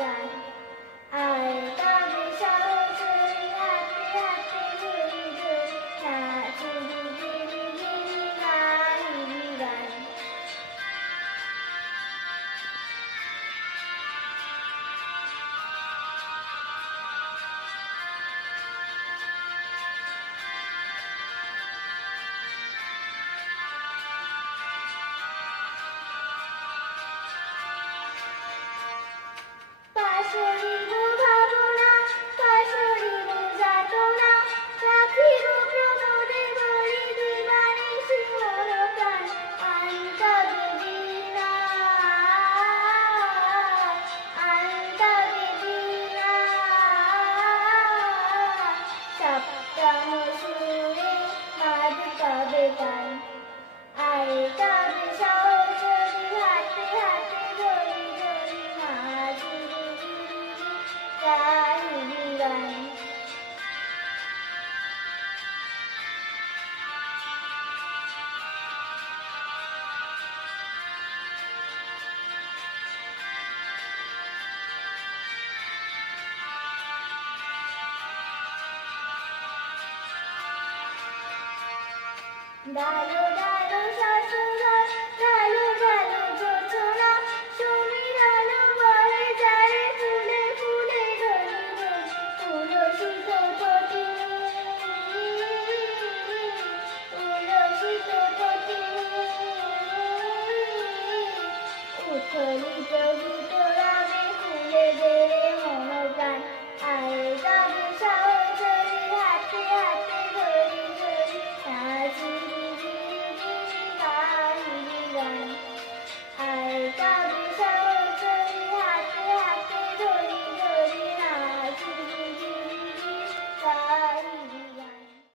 done. I ডালো ডালো শাশুড়ার ডালো ডালো যোচনা Samir আলো বয়ে যারে ফুলে ফুলে ঢলি ঢলি তুলসী তো পটি তুলসী তো পটি উথলি প্রভৃত